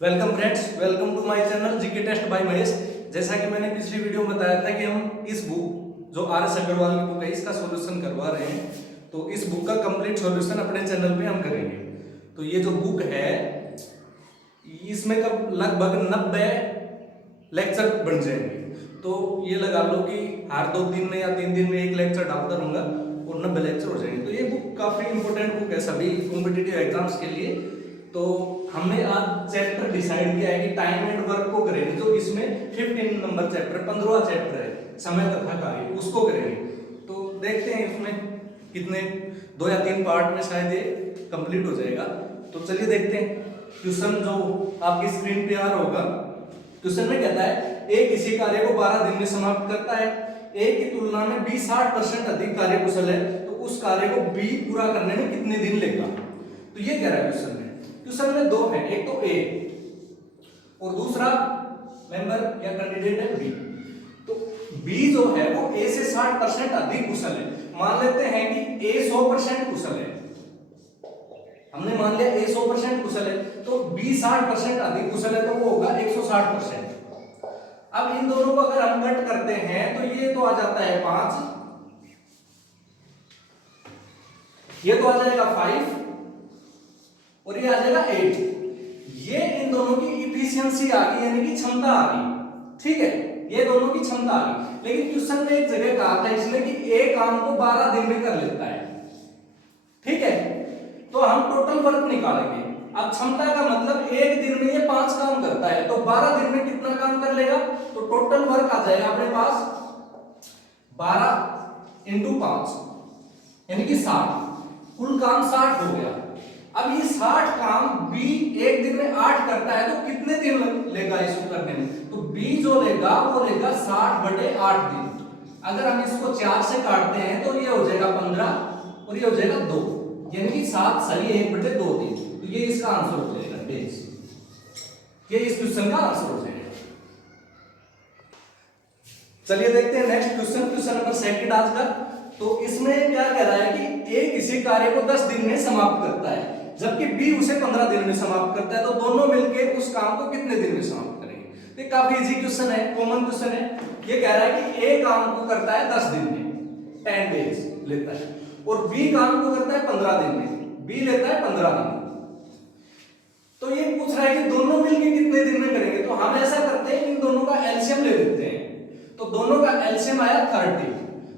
Welcome friends, welcome to my channel GK test by Mahesh. जैसा कि मैंने पिछली वीडियो में बताया था कि हम इस बुक जो आर.एस. अग्रवाल की बुक है इसका सॉल्यूशन करवा रहे हैं। तो इस बुक का कंप्लीट सॉल्यूशन अपने चैनल पे हम करेंगे। तो ये जो बुक है इसमें कब लगभग 90 लेक्चर बन जाएंगे। तो ये लगा लो कि हर 2 दिन में या 3 दिन में एक लेक्चर डालता रहूंगा और 90 लेक्चर हो जाएंगे। तो ये बुक काफी इंपॉर्टेंट बुक है सभी कॉम्पिटिटिव एग्जाम्स के लिए। तो हमने आज चैप्टर डिसाइड किया है कि टाइम एंड वर्क को करेंगे, जो इसमें 15 नंबर चैप्टर 15वां चैप्टर है समय तथा कार्य, उसको करेंगे। तो देखते हैं इसमें कितने 2 या 3 पार्ट में शायद ये कंप्लीट हो जाएगा। तो चलिए देखते हैं। क्वेश्चन जो आपकी स्क्रीन पे आ रहा होगा, क्वेश्चन में कहता है ए किसी कार्य को 12 दिन में समाप्त करता है। ए की तुलना में बी 60% अधिक कार्यकुशल है, तो उस कार्य को बी पूरा करने में कितने दिन लेगा। तो ये कह रहा है क्वेश्चन में। क्वेश्चन में 2 है, एक तो ए और दूसरा मेंबर या कैंडिडेट है बी। तो बी जो है वो ए से 60% अधिक कुशल है। मान लेते हैं कि ए 100% कुशल है, हमने मान लिया ए 100% कुशल है, तो बी 60% अधिक कुशल है, तो वो होगा 160%। अब इन दोनों को अगर हम कट करते हैं तो ये तो आ जाता है 5, ये तो आ जाएगा 5 और ये आ जाएगा 8। ये इन दोनों की इफिशियंसी आ गई, यानी कि क्षमता आ गई। ठीक है, ये दोनों की क्षमता आ गई। लेकिन क्वेश्चन में एक जगह कहा था इसने कि ए काम को 12 दिन में कर लेता है। ठीक है, तो हम टोटल वर्क निकालेंगे। अब क्षमता का मतलब एक दिन में ये 5 काम करता है, तो 12 दिन में कितना काम कर लेगा। तो टोटल वर्क आ जाएगा अपने पास 12 × 5 यानी कि 60। कुल काम 60 हो गया। अब ये 60 काम बी एक दिन में 8 करता है, तो कितने दिन लेगा इसको करने में। तो बी जो लेगा वो लेगा 60/8 दिन। अगर हम इसको 4 से काटते हैं तो ये हो जाएगा 15 और ये हो जाएगा 2, यानी कि 7 सही 1/2 दिन। तो ये इसका आंसर हो जाएगा डेज। ये इस क्वेश्चन का आंसर हो जाएगा। चलिए देखते हैं नेक्स्ट क्वेश्चन, क्वेश्चन नंबर 2 आज का। तो इसमें क्या कह रहा है कि ए किसी कार्य को 10 दिन में समाप्त करता है, जबकि बी उसे 15 दिन में समाप्त करता है। तो दोनों मिलके उस काम को कितने दिन में समाप्त करेंगे। ये काफी इजी क्वेश्चन है, कॉमन क्वेश्चन है। ये कह रहा है कि ए काम को करता है 10 दिन में, 10 डेज लेता है, और बी काम को करता है 15 दिन में, बी लेता है 15 दिन। तो ये पूछ रहा है कि दोनों मिलके कितने दिन में करेंगे। तो हम ऐसा करते हैं, इन दोनों का एलसीएम ले लेते हैं। तो दोनों का एलसीएम आया 30।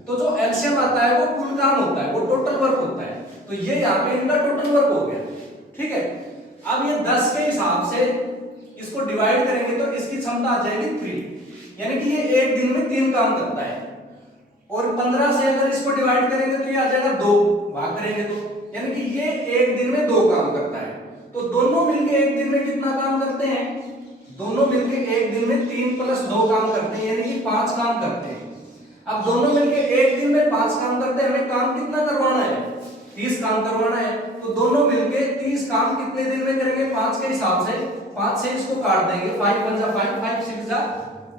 तो जो एलसीएम आता है वो कुल काम होता है, वो टोटल वर्क होता है। तो ये यहाँ पे इनका टोटल वर्क हो गया। ठीक है, अब ये 10 के हिसाब से इसको डिवाइड करेंगे तो इसकी क्षमता आ जाएगी 3, यानी कि ये एक दिन में 3 काम करता है। और 15 से अगर इसको डिवाइड करेंगे तो ये आ जाएगा 2, भाग करेंगे तो, यानी कि ये एक दिन में 2 काम करता है। तो दोनों मिलके एक दिन में कितना काम करते हैं। दोनों मिलके एक दिन में 3 + 2 काम करते हैं, यानी कि 5 काम करते हैं। अब दोनों मिलके एक दिन में 5 काम करते हैं, हमें काम कितना करवाना है, 30 काम करवाना है। तो दोनों मिलके 30 काम कितने दिन में करेंगे, 5 के हिसाब से। 5 से इसको काट देंगे, 5 × 5 5 6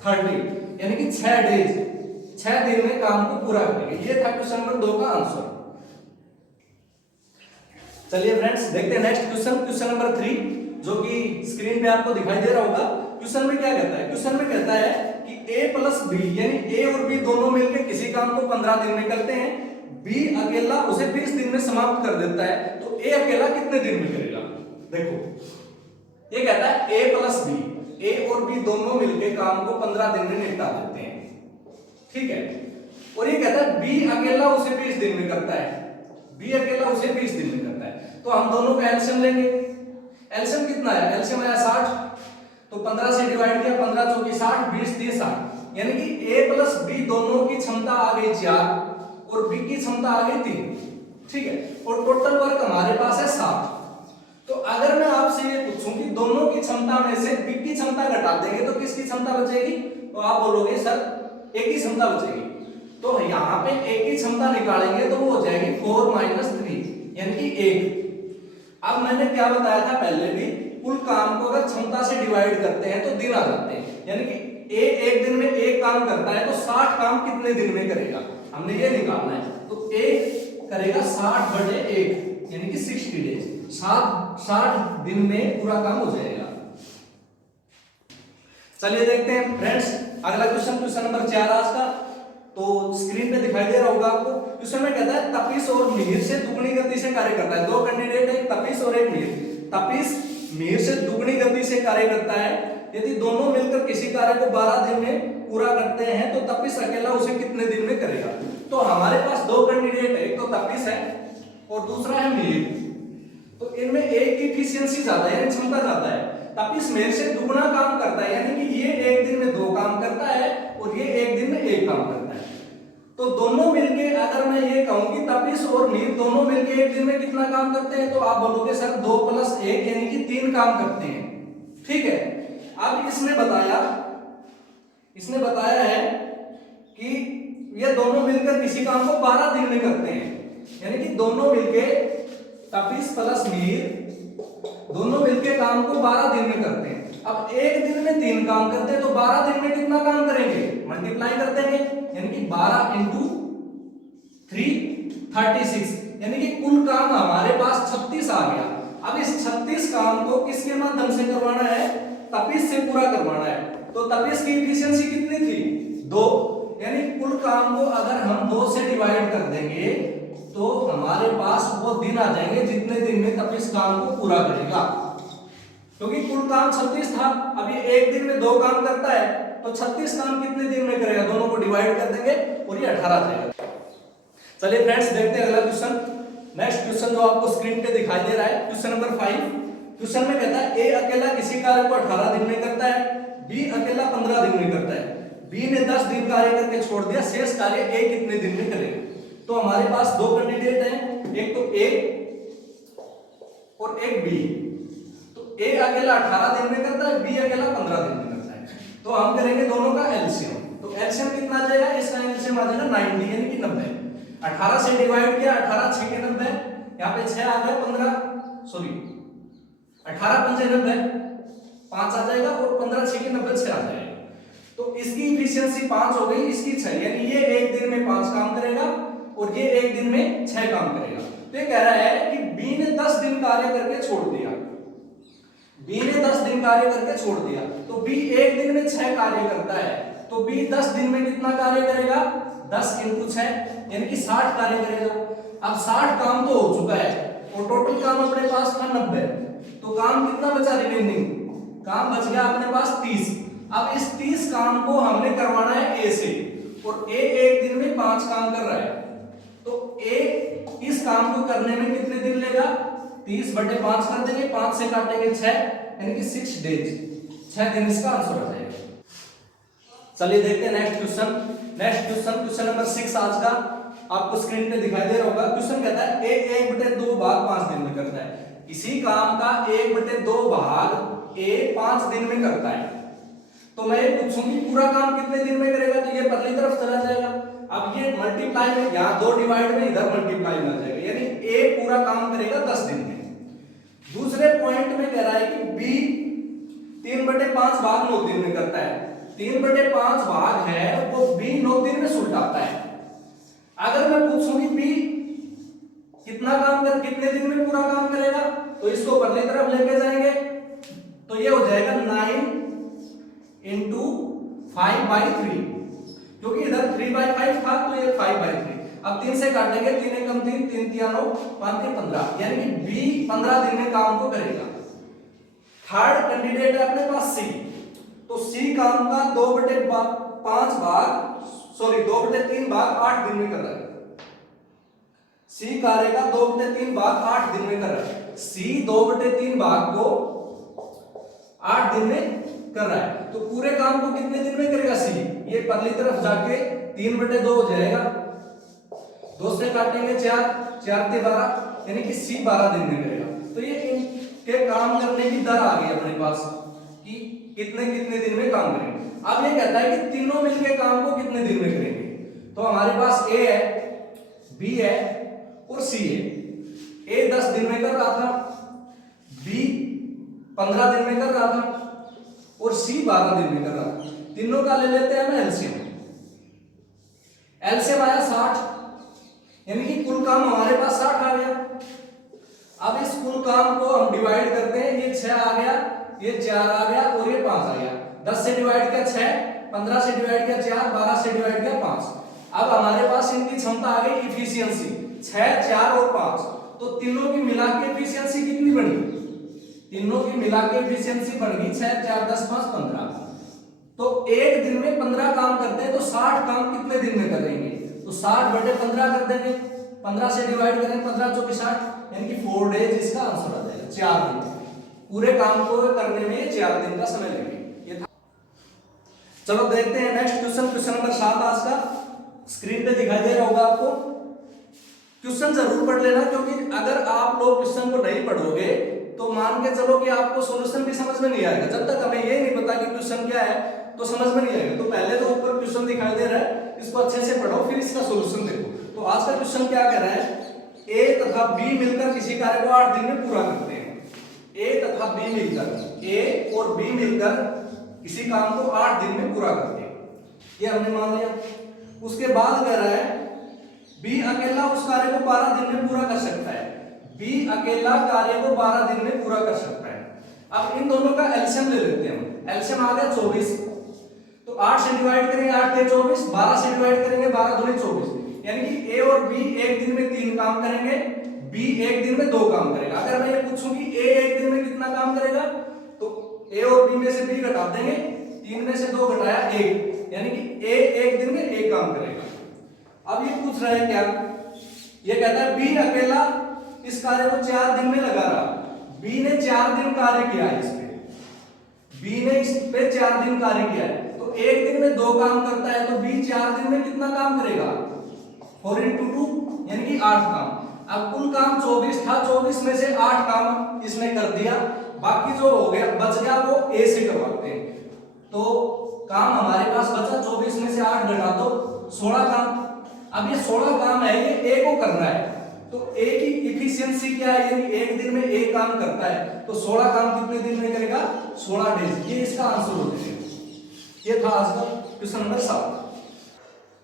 30, यानी कि 6 डेज, 6 दिन में काम को पूरा करेंगे। ये था क्वेश्चन नंबर 2 का आंसर। चलिए फ्रेंड्स देखते हैं नेक्स्ट क्वेश्चन, क्वेश्चन नंबर 3, जो कि स्क्रीन पे आपको दिखाई दे रहा होगा। क्वेश्चन में क्या कहता है, क्वेश्चन में कहता है कि a + b, यानी a और b दोनों मिलकर किसी काम को 15 दिन में करते हैं, b अकेला उसे 20 दिन में समाप्त कर देता है। तो a अकेला कितने दिन में करेगा। देखो ये कहता है a + b, a और b दोनों मिलकर काम को 15 दिन में निपटा देते हैं। ठीक है, और ये कहता है b अकेला उसे 20 दिन में करता है, b अकेला उसे 20 दिन में करता है। तो हम दोनों का एलसीएम लेंगे। एलसीएम कितना है, एलसीएम आया 60। तो 15 से डिवाइड किया, 15 × 4 = 60, 20 × 3 = 60, यानी कि a + b दोनों की क्षमता आ गई 4 और b की क्षमता आ गई 3। ठीक है, और टोटल वर्क हमारे पास है 7। तो अगर मैं आपसे ये पूछूं कि दोनों की क्षमता में से b की क्षमता घटा देंगे तो किसकी क्षमता बचेगी। तो आप बोलोगे सर a की क्षमता बचेगी। तो यहाँ पे a की क्षमता निकालेंगे तो वो हो जाएगी 4 - 3, यानी कि 1। अब मैंने क्या बताया था पहले भी, कुल काम को अगर क्षमता से डिवाइड करते हैं तो दिन आ जाते हैं, यानी कि ए एक दिन में 1 काम करता है, तो 60 काम कितने दिन में करेगा, हमने ये निकालना है। तो ए करेगा 60/1, यानी कि 60 डेज, 60 दिन में पूरा काम हो जाएगा। चलिए देखते हैं फ्रेंड्स अगला क्वेश्चन, क्वेश्चन नंबर 4 आज का। तो स्क्रीन पे दिखाई दे रहा होगा आपको। क्वेश्चन में कहता है तपिश और मिहिर से दुगनी गति से कार्य करता है। दो कैंडिडेट है, तपिश और एक मिहिर। तपिश मिहिर से दुगनी गति से कार्य करता है। यदि दोनों मिलकर किसी कार्य को 12 दिन में पूरा करते हैं तो तपिश अकेला उसे कितने दिन में करेगा। तो हमारे पास दो कैंडिडेट है, एक तो तपिश है और दूसरा है मिहिर। तो इनमें एक की एफिशिएंसी ज्यादा है, क्षमता ज्यादा है। तपिश मिहिर से दुगना काम करता है, यानी कि ये एक दिन में 2 काम करता है और ये एक दिन में 1 काम करता है। तो दोनों मिलके अगर मैं ये कहूं कि तपिश और मिहिर दोनों मिलके एक दिन में कितना काम करते हैं, तो आप बोलोगे सर 2 + 1 यानी कि 3 काम करते हैं। ठीक है। अब इसने बताया है कि ये दोनों मिलकर किसी काम को 12 दिन में करते हैं, यानी कि दोनों मिलके तपिश प्लस मिहिर दोनों मिलके काम को 12 दिन में करते हैं। अब एक दिन में 3 काम करते हैं तो 12 दिन में कितना काम करेंगे, मल्टीप्लाई कर देंगे, यानी कि 12 × 3 36, यानी कि कुल काम हमारे पास 36 आ गया। अब इस 36 काम को किसके माध्यम से करवाना है, तपिश से पूरा करवाना है। तो तपिश की एफिशिएंसी कितनी थी, 2, यानी कुल काम को अगर हम 2 से डिवाइड कर देंगे तो हमारे पास वो दिन आ जाएंगे जितने दिन में तपिश काम को पूरा करेगा। क्योंकि कुल काम 36 था, अब ये एक दिन में 2 काम करता है तो 36 काम कितने दिन में करेगा, दोनों को डिवाइड कर देंगे और ये 18 जाएगा। चलिए फ्रेंड्स देखते हैं अगला क्वेश्चन। नेक्स्ट क्वेश्चन जो आपको स्क्रीन पे दिखाई दे रहा है, क्वेश्चन नंबर 5। क्वेश्चन में कहता है ए अकेला किसी कार्य को 18 दिन में करता है, बी अकेला 15 दिन में करता है। बी ने 10 दिन कार्य करके छोड़ दिया, शेष कार्य ए कितने दिन में करेगा। तो हमारे पास दो कैंडिडेट हैं, एक तो ए और एक बी। तो ए अकेला 18 दिन में करता है, बी अकेला 15 दिन में करता है। तो हम करेंगे दोनों का एलसीएम। तो एलसीएम कितना आ जाएगा, इसका एलसीएम आ जाएगा 90 यानी कि 90। 18 से डिवाइड किया, 18 6 के 90, यहाँ पे 6 आ गया 15, सॉरी 18 5 90, 5 आ जाएगा और 15 6 के 90 6 आ जाएगा। तो इसकी एफिशिएंसी 5 हो गई, इसकी 6, यानी ये एक दिन में 5 काम करेगा और ये एक दिन में 6 काम करेगा। तो ये कह रहा है कि बी ने 10 दिन कार्य करके छोड़ दिया, बी ने 10 दिन कार्य करके छोड़ दिया। तो बी एक दिन में 6 कार्य करता है, तो बी 10 दिन में कितना कार्य करेगा, 10 × 6 यानी कि 60 कार्य करेगा। अब 60 काम तो हो चुका है और टोटल काम अपने पास था 90, तो काम कितना बचा रिमेनिंग, काम बच गया अपने पास 30। अब इस 30 काम को हमने करवाना है ए से, और ए एक दिन में 5 काम कर रहा है। तो ए इस काम को करने में कितने दिन लेगा, 30/5 कर देंगे, 5 से काटेंगे 6 यानी कि 6 डेज, 6 दिन इसका आंसर आ जाएगा। चलिए देखते हैं नेक्स्ट क्वेश्चन। क्वेश्चन नंबर 6 आज का आपको स्क्रीन पे दिखाई दे रहा होगा। क्वेश्चन कहता है ए 1/2 भाग 5 दिन में करता है। इसी काम का 1/2 भाग ए 5 दिन में करता है। तो मैं पूछूंगी पूरा काम कितने दिन में करेगा, तो ये परली तरफ चला जाएगा। अब ये मल्टीप्लाई में, यहाँ 2 डिवाइड में, इधर मल्टीप्लाई में आ जाएगा, यानी ए पूरा काम करेगा 10 दिन में। दूसरे पॉइंट में कह रहा है कि बी 3/5 भाग 9 दिन में करता है। 3/5 भाग है वो बी 9 दिन में सुलटाता है। अगर मैं पूछूंगी बी कितना काम कर, कितने दिन में पूरा काम करेगा, तो इसको परली तरफ लेके जाएंगे, तो ये हो जाएगा 9 × 5/3, क्योंकि इधर 3/5 था तो ये 5/3। अब 3 से काटेंगे, 3 एकम 3, 3 तिया 9, 5 के 15, यानी कि बी 15 दिन में काम को करेगा। थर्ड कैंडिडेट है अपने पास सी। तो सी काम का 2/3 भाग 8 दिन में कर रहा है। सी कार्य का 2/3 भाग 8 दिन में कर रहा है। सी 2/3 भाग को 8 दिन में कर रहा है, तो पूरे काम को कितने दिन में करेगा सी, ये परली तरफ जाके 3/2 हो जाएगा, 2 से काटेंगे 4, 4 के 12, यानी कि सी 12 दिन में करेगा। तो ये इनके काम करने की दर आ गई अपने पास कि कितने कितने दिन में काम करेंगे। अब ये कहता है कि तीनों मिलके काम को कितने दिन में करेंगे। तो हमारे पास ए है, बी है और सी है। ए 10 दिन में कर रहा था, बी 15 दिन में कर रहा था और सी 12 दिन में कर रहा था। तीनों का ले लेते हैं ना एलसीएम। एलसीएम आया 60, यानी कि कुल काम हमारे पास 60 आ गया। अब इस कुल काम को हम डिवाइड करते हैं, ये 6 आ गया, ये 4 आ गया और ये 5 आ गया। 10 से डिवाइड किया 6, 15 से डिवाइड किया 4, 12 से डिवाइड किया 5। अब हमारे पास इनकी क्षमता आ गई इफिशियंसी 6, 4 और 5। तो तीनों की मिला के इफिशियंसी कितनी बनी? तीनों की मिला के इफिशियंसी बन गई 6, 4, 10, 5, 15। तो एक दिन में 15 काम करते हैं तो 60 काम कितने दिन में करेंगे? तो 60/15 कर देंगे, 15 से डिवाइड करेंगे, 15 × 24 60, यानी कि 4 डेज इसका आंसर आ जाएगा। 4 दिन पूरे काम को करने में 4 दिन का समय लगेगा। ये था। चलो देखते हैं नेक्स्ट क्वेश्चन, क्वेश्चन नंबर 7 आज का स्क्रीन पे दिखाई दे रहा होगा आपको। क्वेश्चन जरूर पढ़ लेना, क्योंकि अगर आप लोग क्वेश्चन को नहीं पढ़ोगे तो मान के चलो कि आपको सॉल्यूशन भी समझ में नहीं आएगा। जब तक हमें ये नहीं पता कि क्वेश्चन क्या है तो समझ में नहीं आएगा। तो पहले तो ऊपर क्वेश्चन दिखाई दे रहा है, इसको अच्छे से पढ़ो, फिर इसका सॉल्यूशन देखो। तो आज का क्वेश्चन क्या कह रहा है? ए तथा बी मिलकर किसी कार्य को 8 दिन में पूरा करते हैं। ए तथा बी मिलकर, ए और बी मिलकर किसी काम को 8 दिन में पूरा करते हैं, ये हमने मान लिया। उसके बाद कह रहा है बी अकेला उस कार्य को 12 दिन में पूरा कर सकता है। बी अकेला कार्य को 12 दिन में पूरा कर सकता है। अब इन दोनों का एलसीएम ले लेते हैं हम। एलसीएम आ गया 24, तो 8 से डिवाइड करेंगे 8 × 24, 12 से डिवाइड करेंगे 12 × 2 = 24, यानी कि ए और बी एक दिन में 3 काम करेंगे, बी एक दिन में 2 काम करेगा। अगर मैं ये पूछूं कि ए एक दिन में कितना काम करेगा, तो ए और बी में से बी घटा देंगे, 3 में से 2 घटाया 1, यानी कि ए एक दिन में 1 काम करेगा। अब ये पूछ रहा है क्या? ये कहता है बी अकेला इस कार्य को 4 दिन में लगा रहा। बी ने 4 दिन कार्य किया है इस पे, बी ने इस पे 4 दिन कार्य किया है, तो एक दिन में 2 काम करता है, तो बी 4 दिन में कितना काम करेगा? 4 × 2 यानी कि 8 काम। अब कुल काम 24 था, 24 में से 8 काम इसने कर दिया, बाकी जो हो गया बच गया वो ए से करवाते हैं। तो काम हमारे पास बचा 24 में से 8 घटा दो 16 काम। अब ये 16 काम है, ये ए को करना है, तो ए की इफिशियंसी क्या है? यानी एक दिन में ए काम करता है, तो 16 काम कितने दिन में करेगा? 16 डेज। ये इसका आंसर हो जाएगा। ये था आज का क्वेश्चन नंबर 7।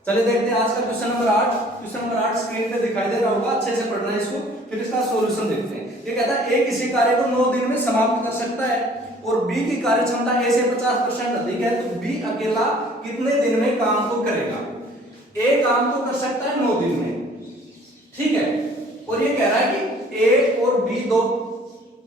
चलिए देखते हैं आज का question number 8। Question number 8 screen पे दिखाई दे रहा होगा, अच्छे से पढ़ना है इसको, फिर इसका सॉल्यूशन देखते हैं। ये कहता है ए किसी कार्य को 9 दिन में समाप्त कर सकता है और बी की कार्य क्षमता ए से 50% अधिक है, तो बी अकेला कितने दिन में काम को करेगा? ए काम को कर सकता है 9 दिन में, ठीक है, और ये कह रहा है कि ए और बी 2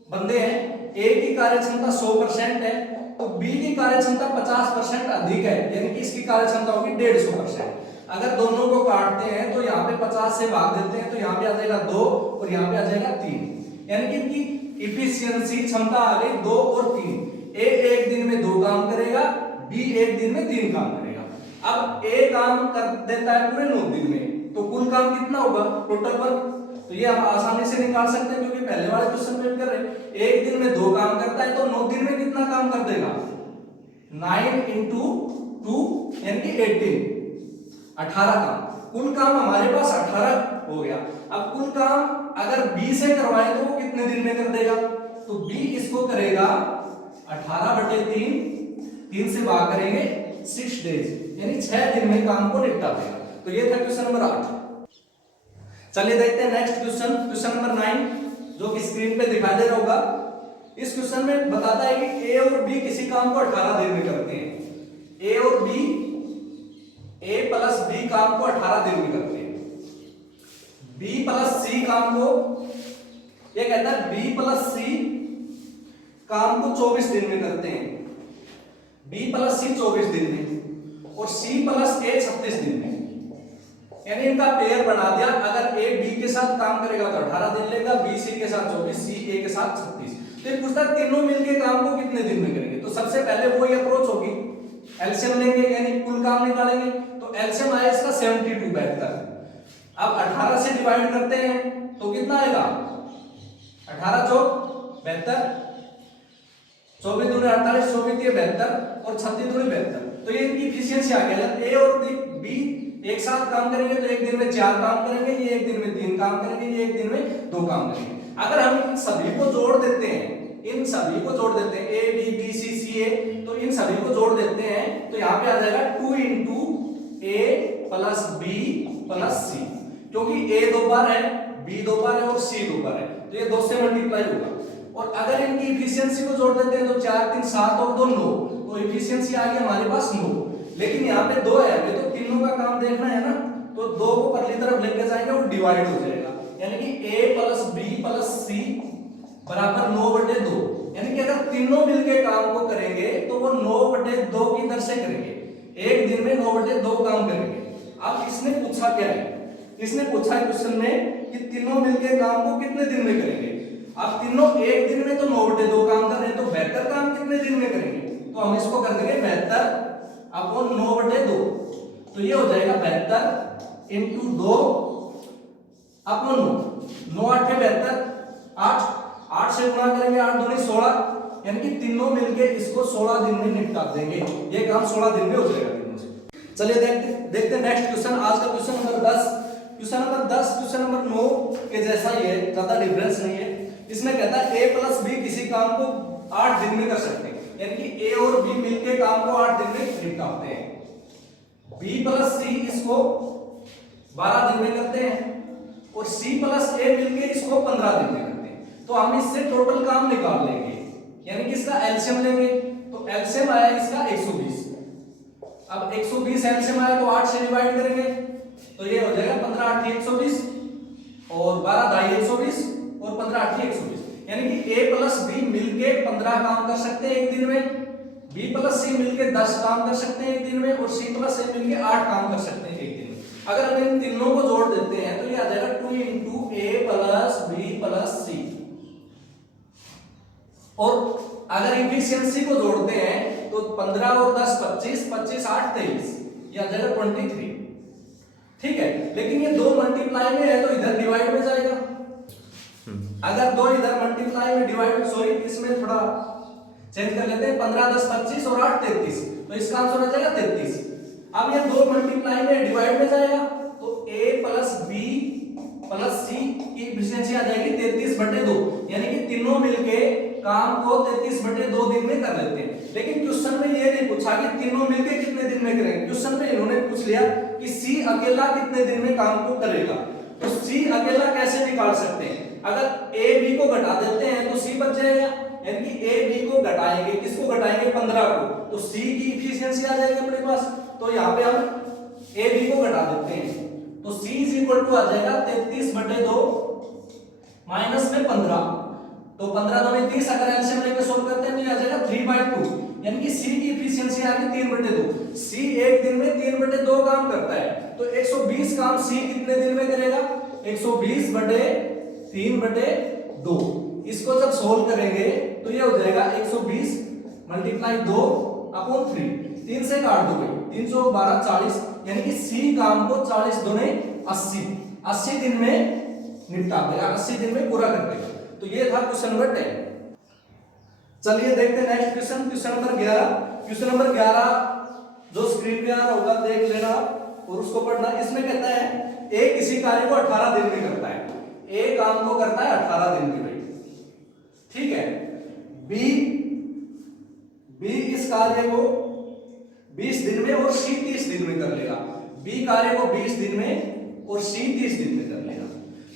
बंदे हैं, ए की कार्य क्षमता 100% है, तो बी की कार्य क्षमता 50% अधिक है, यानी कि इसकी कार्य क्षमता होगी 150%। अगर दोनों को काटते हैं तो यहाँ पे 50 से भाग देते हैं, तो यहाँ पे आ जाएगा 2 और यहाँ पे आ जाएगा 3, यानी कि इनकी इफिशियंसी क्षमता आ गई 2 और 3। ए एक दिन में 2 काम करेगा, बी एक दिन में 3 काम करेगा। अब ए काम कर देता है पूरे 9 दिन में, तो कुल काम कितना होगा टोटल वर्क? तो ये हम आसानी से निकाल सकते हैं, क्योंकि पहले वाले क्वेश्चन में कर रहे एक दिन में 2 काम करता है, तो 9 दिन में कितना काम कर देगा? 9 × 2 यानी कि 18 काम। कुल काम हमारे पास 18 हो गया। अब कुल काम अगर बी से करवाए तो वो कितने दिन में कर देगा? तो बी इसको करेगा 18/3, 3 से भाग करेंगे 6 डेज, यानी 6 दिन में काम को निपटा देगा। तो ये था क्वेश्चन नंबर 8। चलिए देखते हैं नेक्स्ट क्वेश्चन, क्वेश्चन नंबर 9, जो कि स्क्रीन पे दिखाई दे रहा होगा। इस क्वेश्चन में बताता है कि ए और बी किसी काम को 18 दिन में करते हैं। ए और बी, ए प्लस बी काम को 18 दिन में करते हैं। बी प्लस सी काम को, ये कहता है बी प्लस सी काम को 24 दिन में करते हैं। बी प्लस सी 24 दिन में और सी प्लस ए 36 दिन में, यानी इनका पेयर बना दिया। अगर ए बी के साथ काम करेगा तो 18 दिन लेगा, बी सी के साथ 24, सी ए के साथ 36। तो ये पूछता है तीनों मिलके काम को कितने दिन में करेंगे? तो सबसे पहले वो ये अप्रोच होगी, एलसीएम लेंगे यानी कुल काम निकालेंगे। तो एलसीएम आया इसका 72 72। अब 18 से डिवाइड करते हैं तो कितना आएगा? 18 × 4 = 72, 24 × 2 = 48, 24 × 3 = 72 और 36 × 2 = 72। तो ये इनकी एफिशिएंसी आ गया। ए और बी एक साथ काम करेंगे तो एक दिन में 4 काम करेंगे, ये एक दिन में 3 काम करेंगे, ये एक दिन में 2 काम करेंगे। अगर हम इन सभी को जोड़ देते हैं, इन सभी को जोड़ देते हैं, ए बी बी सी सी ए, तो इन सभी को जोड़ देते हैं तो यहाँ पे आ जाएगा 2 × ए + बी + सी, क्योंकि ए 2 बार है, बी 2 बार है और सी 2 बार है, तो ये 2 से मल्टीप्लाई होगा। और अगर इनकी इफिशियंसी को जोड़ देते हैं तो 4 × 3 = 7 और 2 = 9, तो तो इफिशियंसी आ गई हमारे पास 9। लेकिन यहाँ पे 2 है, ये तो तीनों का काम देखना है ना, तो 2 को परली तरफ लेके जाएंगे और डिवाइड हो जाएगा, यानी कि a plus b plus c बराबर 9/2। यानी कि अगर तीनों मिलके काम को करेंगे तो वो 9/2 की दर से करेंगे, एक दिन में 9/2 काम करेंगे। अब इसने पूछा क्या है, इसने पूछा है क्वेश्चन में कि तीनों मिलके काम को कितने दिन में करेंगे। अब तीनों एक दिन में तो 9/2 काम कर रहे हैं, तो बेहतर काम कितने दिन में करेंगे, तो हम इसको कर देंगे 72 अपॉन 9/2। तो ये हो जाएगा 72 इंटू 2 अपॉन 9 8 72 8 से गुणा करेंगे, 8 दूनी 16, यानी कि तीनों मिलके इसको 16 दिन में निपटा देंगे। ये काम 16 दिन में हो जाएगा तीनों से। चलिए देखते नेक्स्ट क्वेश्चन। आज का क्वेश्चन नंबर 10, क्वेश्चन नंबर 9 के जैसा ही है, ज्यादा डिफरेंस नहीं है। इसमें कहता है a प्लस b किसी काम को 8 दिन में कर सकते हैं, यानी कि a और b मिलके काम को 8 दिन में निपटाते हैं। b प्लस c इसको 12 दिन में करते हैं और c प्लस a मिलके इसको 15 दिन में करते हैं। तो हम इससे टोटल काम निकाल लेंगे, यानी कि इसका एलसीएम लेंगे। तो एलसीएम आया इसका 120। अब 120 एलसीएम आया तो 8 से डिवाइड करेंगे, तो ये हो जाएगा 15 8 120 और 12 ढाई 120 और 15 8 120, यानी कि a प्लस b मिलके 15 काम कर सकते हैं एक दिन में, b प्लस c मिलके 10 काम कर सकते हैं एक दिन में, और c प्लस a मिलके 8 काम कर सकते हैं एक दिन में। अगर हम इन तीनों को जोड़ देते हैं तो ये आ जाएगा 2 into a plus b plus c, और अगर इफिशियंसी को जोड़ते हैं तो 15 और 10 25, 25 8 23, ये आ जाएगा 23। ठीक है, लेकिन ये 2 मल्टीप्लाई में है तो इधर डिवाइड में जाएगा। अगर 2 इधर मल्टीप्लाई में डिवाइड, सॉरी इसमें थोड़ा चेंज कर लेते हैं, 15 10 25 और 8 33, तो इसका आंसर आ जाएगा 33। अब ये 2 मल्टीप्लाई में डिवाइड में जाएगा तो a plus b plus c की इफिशियंसी आ जाएगी 33/2, यानी कि तीनों मिलके काम को 33/2 दिन में कर लेते हैं। लेकिन क्वेश्चन में ये नहीं पूछा कि तीनों मिलके कितने दिन में करेंगे, क्वेश्चन में इन्होंने पूछ लिया कि c अकेला कितने दिन में काम को करेगा। तो c अकेला कैसे निकाल सकते हैं, अगर a b को घटा देते हैं तो c बच जाएगा, यानी कि a b को घटाएंगे, किसको घटाएंगे 15 को, तो c की इफिशियंसी आ जाएगी अपने पास। तो यहाँ पे हम a b को घटा देते हैं तो c आ जाएगा 33/2 माइनस में 15, तो 15 दूनी 30, अगर एलसीएम लेके सोल्व करते हैं तो ये आ जाएगा 3/2, यानी कि c की इफिशियंसी आ गई 3/2। c एक दिन में 3/2 काम करता है, तो 120 काम c कितने दिन में करेगा, 120/3/2। इसको जब सोल्व करेंगे तो ये हो जाएगा 120 मल्टीप्लाई 2 अपॉन 3, 3 से काट दोगे 312 40, यानी कि c काम को 40 दूने 80 दिन में निपटा देगा, 80 दिन में पूरा कर देगा। तो ये था क्वेश्चन नंबर 10। चलिए देखते हैं next question, question number 11। Question number 11 जो स्क्रीन पे आ रहा होगा देख लेना और उसको पढ़ना। इसमें कहता है a किसी कार्य को 18 दिन में करता है, a काम को करता है 18 दिन में भाई, ठीक है। b इस कार्य को 20 दिन में और c 30 दिन में कर लेगा, b कार्य को 20 दिन में और c 30 दिन में कर लेगा।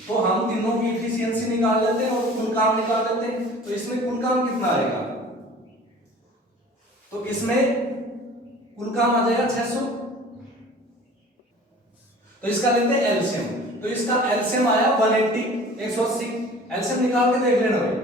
तो हम तीनों की इफिशियंसी निकाल लेते हैं और कुल काम निकाल लेते हैं। तो इसमें कुल काम कितना आएगा, तो इसमें कुल काम आ जाएगा 600। तो इसका लेते हैं एलसीएम, तो इसका एलसीएम आया 180 180, एलसीएम निकाल के देख लेना भाई।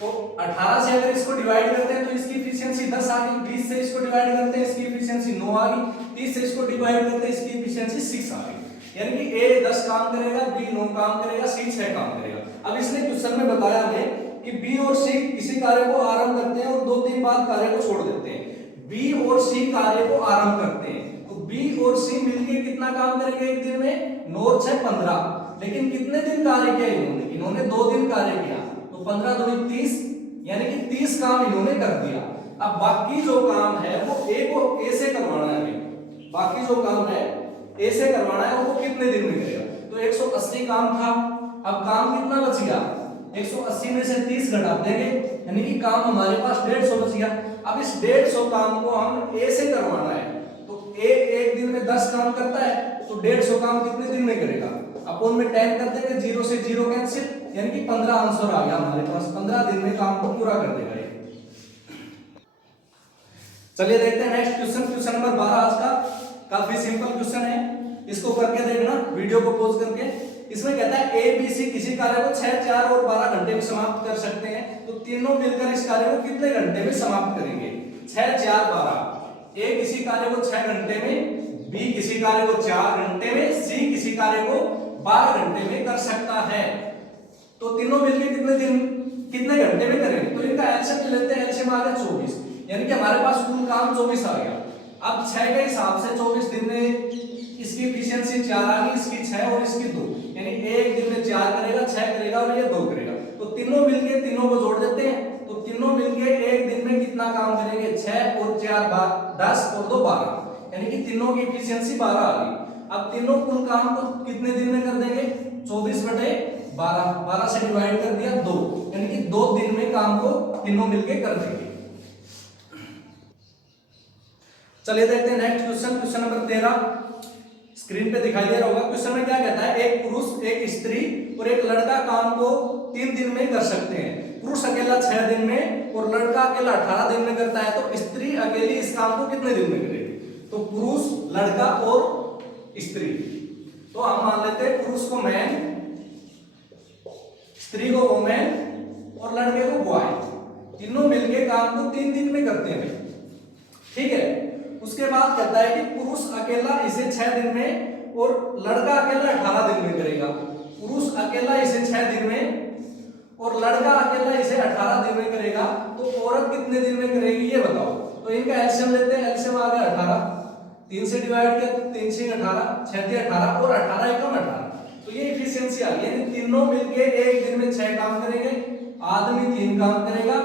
तो 18 से अगर इसको डिवाइड करते हैं तो इसकी इफिशियंसी 10 आ गई, 20 से इसको डिवाइड करते हैं इसकी इफिशियंसी 9 आ गई, 30 से इसको डिवाइड करते हैं इसकी इफिशियंसी 6 आ गई, यानी कि a 10 काम करेगा, b 9 काम करेगा, c 6 काम करेगा। अब इसने क्वेश्चन में बताया हमें कि b और c किसी कार्य को आरंभ करते हैं और 2-3 बाद कार्य को छोड़ देते हैं। b और c कार्य को आरंभ करते हैं तो b और c मिलके कितना काम करेंगे एक दिन में, 9 6 15, लेकिन कितने दिन कार्य किया इन्होंने 2 दिन कार्य किया, तो 15 दूनी 30, यानी कि 30 काम इन्होंने कर दिया। अब बाकी जो काम है वो a से करवाना है, बाकी जो काम है a से करवाना है वो कितने दिन में करेगा, तो 180 काम था। अब काम कितना बच गया, 180 में से 30 घटा देंगे, यानी कि काम हमारे पास 150 बच गया। अब इस 150 काम को हम a से करवाना है, तो a एक दिन में 10 काम करता है, तो 150 काम कितने दिन में करेगा, अपोन में 10 कर देंगे, 0 से 0 कैंसिल, यानी कि 15 आंसर आ गया हमारे पास, 15 दिन में काम को पूरा कर देगा ये। चलिए देखते हैं नेक्स्ट क्वेश्चन, क्वेश्चन नंबर 12 आज का। काफी सिंपल क्वेश्चन है, इसको करके देखना वीडियो को पॉज करके। इसमें कहता है ए बी सी किसी कार्य को 6, 4 और 12 घंटे में समाप्त कर सकते हैं, तो तीनों मिलकर इस कार्य को कितने घंटे में समाप्त करेंगे? 6, 4, 12। ए किसी कार्य को 6 घंटे में, बी किसी कार्य को 4 घंटे में, सी किसी कार्य को 12 घंटे में कर सकता है, तो तीनों मिलकर कितने घंटे में करेंगे? तो इनका एलसीएम लेते हैं, एलसीएम आ गया 24, यानी कि हमारे पास कुल काम 24 आ गया। अब 6 के हिसाब से 24 दिन में इसकी एफिशिएंसी 4 आ गई, इसकी 6 और इसकी 2, यानी एक दिन में 4 करेगा, 6 करेगा और ये 2 करेगा। तो तीनों मिलके तीनों को जोड़ देते हैं, तो तीनों मिलके एक दिन में कितना काम करेंगे? 6 और 4 10 और 2 12, यानी कि तीनों की एफिशिएंसी 12 आ गई। अब तीनों कुल काम को कितने दिन में कर देंगे? 24/12, 12 से डिवाइड कर दिया 2, यानी कि 2 दिन में काम को तीनों मिलके कर देंगे। चलिए देखते हैं next question, question number 13 screen पे दिखाई दे रहा होगा। क्वेश्चन में क्या कहता है? एक पुरुष, एक स्त्री और एक लड़का काम को 3 दिन में कर सकते हैं। पुरुष अकेला 6 दिन में और लड़का अकेला 18 दिन में करता है, तो स्त्री अकेली इस काम को कितने दिन में करेगी? तो पुरुष, लड़का और स्त्री, तो हम मान लेते हैं पुरुष को मैन, स्त्री को वोमेन और लड़के को बॉय, तीनों मिलके काम को 3 दिन में करते हैं। ठीक है, उसके बाद कहता है कि पुरुष अकेला इसे 6 दिन में और लड़का अकेला 18 दिन में करेगा। पुरुष अकेला इसे 6 दिन में और लड़का अकेला इसे 18 दिन में करेगा, तो औरत कितने दिन में करेगी ये बताओ। तो इनका एलसीएम लेते हैं, एलसीएम आ गया 18, 3 से डिवाइड किया 3 से 18, 6 से 18 और 18 एकम 18, तो ये एफिशिएंसी आ गई। यानी तीनों मिलके एक दिन में 6 काम करेंगे, आदमी 3 काम करेगा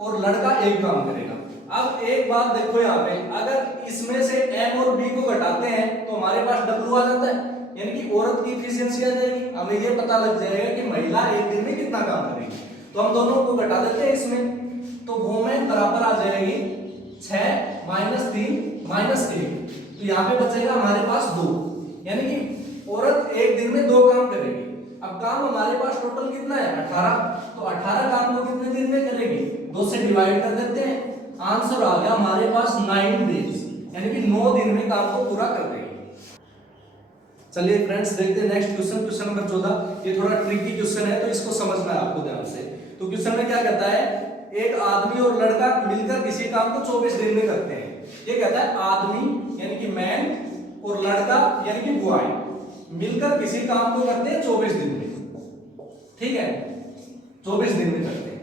और लड़का 1 काम करेगा। अब एक बात देखो यहाँ पे, अगर इसमें से m और b को घटाते हैं तो हमारे पास w आ जाता है, यानी कि औरत की एफिशिएंसी आ जाएगी। हमें ये पता लग जाएगा कि महिला एक दिन में कितना काम करेगी, तो हम दोनों को घटा देते हैं इसमें, तो वोमेन बराबर आ जाएगी 6 - 3 - 1, तो यहाँ पे बचेगा हमारे पास 2, यानी कि औरत एक दिन में 2 काम करेगी। अब काम हमारे पास टोटल कितना है? 18, तो 18 काम को कितने दिन में करेगी? 2 से डिवाइड कर देते हैं, आंसर आ गया हमारे पास 9 डेज, यानी कि 9 दिन में काम को पूरा कर देगी। चलिए फ्रेंड्स देखते हैं नेक्स्ट क्वेश्चन, क्वेश्चन नंबर 14। ये थोड़ा ट्रिकी क्वेश्चन है, तो इसको समझना है आपको ध्यान से। तो क्वेश्चन में क्या कहता है? एक आदमी और लड़का मिलकर किसी काम को 24 दिन में करते हैं। ये कहता है आदमी यानी कि मैन और लड़का यानी कि बॉय मिलकर किसी काम को करते हैं 24 दिन में। ठीक है, 24 दिन में करते हैं।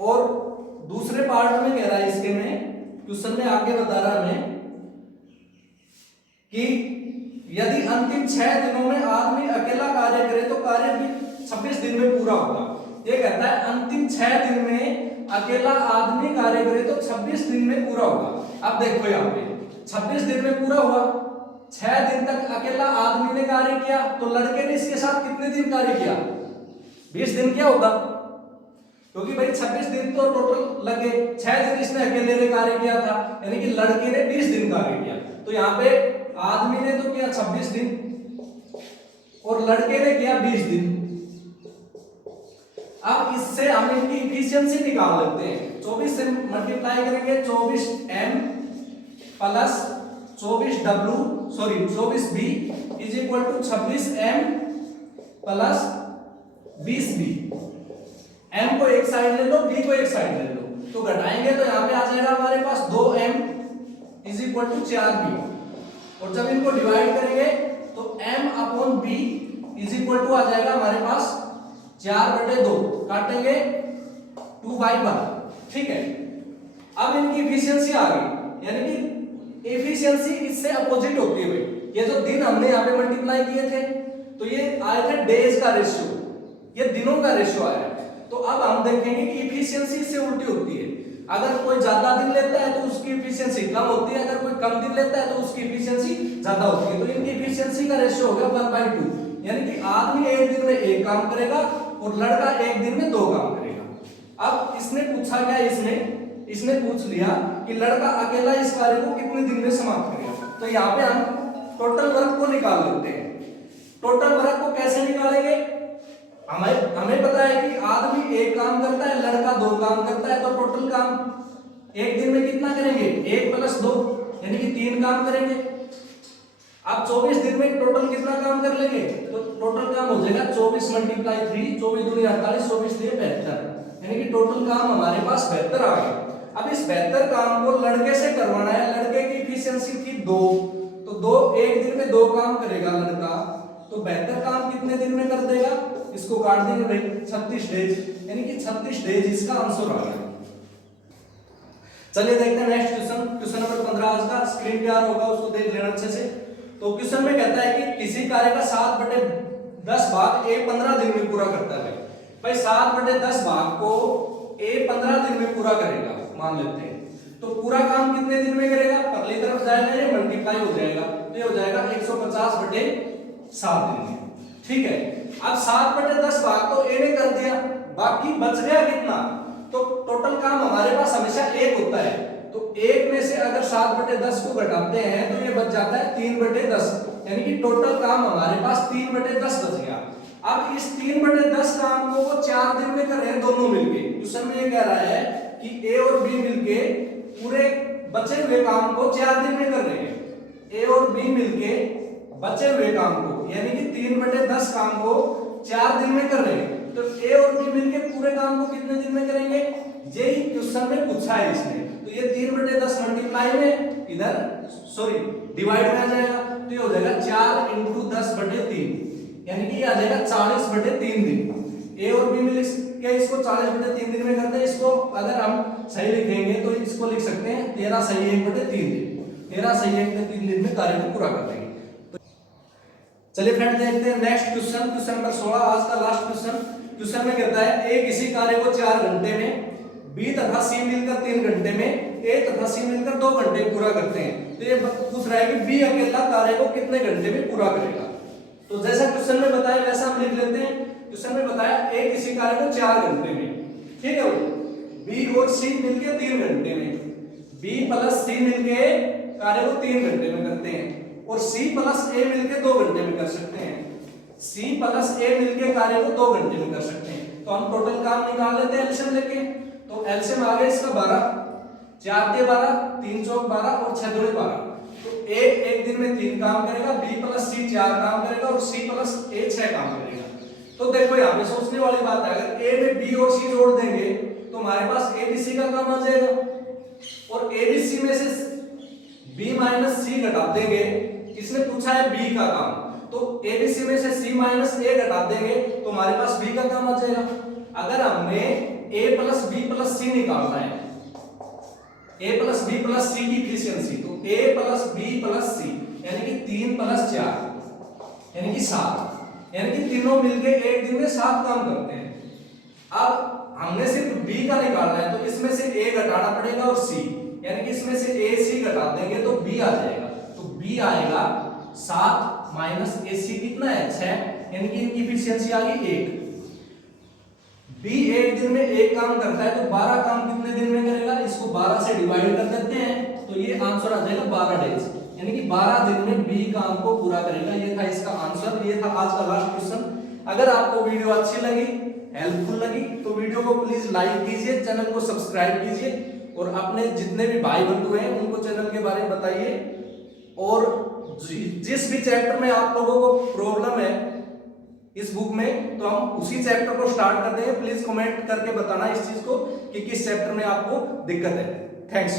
और दूसरे पार्ट में कह रहा है, इसके में क्वेश्चन में आगे बता रहा हमें कि यदि अंतिम 6 दिनों में आदमी अकेला कार्य करे तो कार्य भी 26 दिन में पूरा होगा। ये कहता है अंतिम 6 दिन में अकेला आदमी कार्य करे तो 26 दिन में पूरा होगा। अब देखो यहाँ पे 26 दिन में पूरा हुआ, 6 दिन तक अकेला आदमी ने कार्य किया, तो लड़के ने इसके साथ कितने दिन कार्य किया? 20 दिन क्या होगा, क्योंकि भाई 26 दिन तो टोटल लगे, 6 दिन इसने अकेले ने कार्य किया था, यानी कि लड़के ने 20 दिन कार्य किया। तो यहाँ पे आदमी ने तो किया 26 दिन और लड़के ने किया 20 दिन। अब इससे हम इनकी एफिशिएंसी निकाल लेते हैं। 24 से मल्टीप्लाई करेंगे, 24m plus 24b is equal to 26m plus 20b। m को एक साइड ले लो, b को एक साइड ले लो, तो घटाएंगे तो यहाँ पे आ जाएगा हमारे पास 2m is equal to 4b। और जब इनको डिवाइड करेंगे तो m upon b is equal to आ जाएगा हमारे पास 4/2, काटेंगे 2/1। ठीक है, अब इनकी एफिशिएंसी आ गई, यानी कि एफिशिएंसी इससे अपोजिट होती है भाई। ये जो दिन हमने यहाँ पे मल्टीप्लाई किए थे तो ये आए थे डेज का रेशियो, ये दिनों का रेशियो आया। तो अब हम देखेंगे कि एफिशिएंसी इससे उल्टी होती है। अगर कोई ज्यादा दिन लेता है तो उसकी एफिशिएंसी कम होती है, अगर कोई कम दिन लेता है तो उसकी एफिशिएंसी ज्यादा होती है। तो इनकी एफिशिएंसी का रेशियो हो गया 1/2, यानी कि आदमी एक दिन में 1 काम करेगा और लड़का एक दिन में 2 काम करेगा। अब इसने पूछा क्या, इसने पूछ लिया कि लड़का अकेला इस कार्य को कितने दिन में समाप्त करेगा। तो यहाँ पे हम टोटल वर्क को निकाल लेते हैं। टोटल वर्क को कैसे निकालेंगे? हमें पता है कि आदमी 1 काम करता है, लड़का 2 काम करता है, तो टोटल काम एक दिन में कितना करेंगे 1 + 2 यानी कि 3 काम करेंगे। अब 24 दिन में टोटल कितना काम कर लेंगे, तो टोटल काम हो जाएगा 24 × 3 24 दूनी 48 24 दिए 72 यानी कि टोटल काम हमारे पास 72 आ गए। अब इस 72 काम को लड़के से करवाना है, लड़के की एफिशिएंसी थी 2, तो 2 एक दिन में 2 काम करेगा लड़का, तो 72 काम कितने दिन में कर देगा, इसको काट देंगे भाई 36 डेज यानी कि 36 डेज इसका आंसर आ गया। चलिए देखते हैं नेक्स्ट क्वेश्चन, क्वेश्चन नंबर 15 आज का स्क्रीन पे आ रहा होगा, उसको देख लेना अच्छे से। तो क्वेश्चन में कहता है कि किसी कार्य का 7/10 भाग ए 15 दिन में पूरा करता है। भाई 7/10 भाग को ए 15 दिन में पूरा करेगा मान लेते हैं, तो पूरा काम कितने दिन में करेगा, पहली तरफ जाएगा ये मल्टीप्लाई हो जाएगा, तो ये हो जाएगा 150/7 दिन में। ठीक है, अब 7/10 भाग तो ए ने कर दिया, बाकी बच गया कितना, तो टोटल काम हमारे पास हमेशा 1 होता है, तो 1 में से अगर 7/10 को घटाते हैं तो ये बच जाता है 3/10 यानी कि टोटल काम हमारे पास 3/10 बच गया। अब इस 3/10 काम को वो 4 दिन में कर रहे हैं दोनों मिलके। क्वेश्चन में ये कह रहा है कि ए और बी मिलके पूरे बचे हुए काम को 4 दिन में कर रहे हैं। ए और बी मिलके बचे हुए काम को यानी कि 3/10 काम को 4 दिन में कर रहे हैं, तो ए और बी मिलके पूरे काम को कितने दिन में करेंगे, यही क्वेश्चन में पूछा है इसने। तो ये 3/10 मल्टीप्लाई में इधर सॉरी डिवाइड में आ जाएगा, तो ये हो जाएगा 4 × 10/3 यानी कि ये आ जाएगा 40/3 दिन। ए और बी मिल के इसको 40/3 दिन में करते हैं, इसको अगर हम सही लिखेंगे तो इसको लिख सकते हैं 13 सही 1/3 दिन, 13 सही 1/3 दिन में कार्य को पूरा कर देंगे। चलिए फ्रेंड देखते हैं नेक्स्ट क्वेश्चन, क्वेश्चन नंबर 16 आज का लास्ट क्वेश्चन। क्वेश्चन में कहता है ए किसी कार्य को 4 घंटे में, बी तथा सी मिलकर 3 घंटे में, ए तथा सी मिलकर 2 घंटे पूरा करते हैं। तो ये पूछ रहा है कि बी अकेला कार्य को कितने घंटे में पूरा करेगा। तो जैसा क्वेश्चन में बताया वैसा हम लिख लेते हैं। क्वेश्चन में बताया ए किसी कार्य को 4 घंटे में, ठीक है, बी और सी मिलकर 3 घंटे में, बी + सी मिलके कार्य को 3 घंटे में करते हैं, और C + A मिलके 2 घंटे में कर सकते हैं, C + A मिलके कार्य को 2 घंटे में कर सकते हैं। तो हम टोटल काम निकाल लेते हैं एलसीएम लेके। तो एलसीएम आ गया इसका 12, 4 × 12, 3 × 4 12 और 6 × 2 12। तो A एक दिन में 3 काम करेगा, B + C 4 काम करेगा और C + A 6 काम करेगा। तो देखो यहाँ पे सोचने वाली बात है, अगर A में B और C जोड़ देंगे तो हमारे पास ABC का काम आ जाएगा, और ABC में से B - C घटा देंगे, इसने पूछा है B का काम, तो ABC में से C - A घटा देंगे तो हमारे पास B का काम आ जाएगा। अगर हमने A + B + C निकालना है, A + B + C की एफिशिएंसी, तो A + B + C यानी कि 3 + 4 यानी कि 7, यानी कि तीनों मिलके एक दिन में 7 काम करते हैं। अब हमने सिर्फ B का निकालना है, तो इसमें से A घटाना पड़ेगा और C, यानी कि इसमें से A C घटा देंगे तो B आ जाएगा, तो B आएगा 7 - AC कितना है 6, यानी कि इनकी एफिशिएंसी आ गई 1। B एक दिन में 1 काम करता है, तो 12 काम कितने दिन में करेगा, इसको 12 से डिवाइड कर देते हैं, तो ये आंसर आ जाएगा 12 डेज, यानी कि 12 दिन में B काम को पूरा करेगा। ये था इसका आंसर, ये था आज का लास्ट क्वेश्चन। अगर आपको वीडियो अच्छी लगी, हेल्पफुल लगी, तो वीडियो को प्लीज लाइक कीजिए, चैनल को सब्सक्राइब कीजिए, और अपने जितने भी भाई बंधु हैं उनको चैनल के बारे में बताइए। और जिस भी चैप्टर में आप लोगों को प्रॉब्लम है इस बुक में, तो हम उसी चैप्टर को स्टार्ट कर देंगे। प्लीज कमेंट करके बताना इस चीज को कि किस चैप्टर में आपको दिक्कत है। थैंक्स।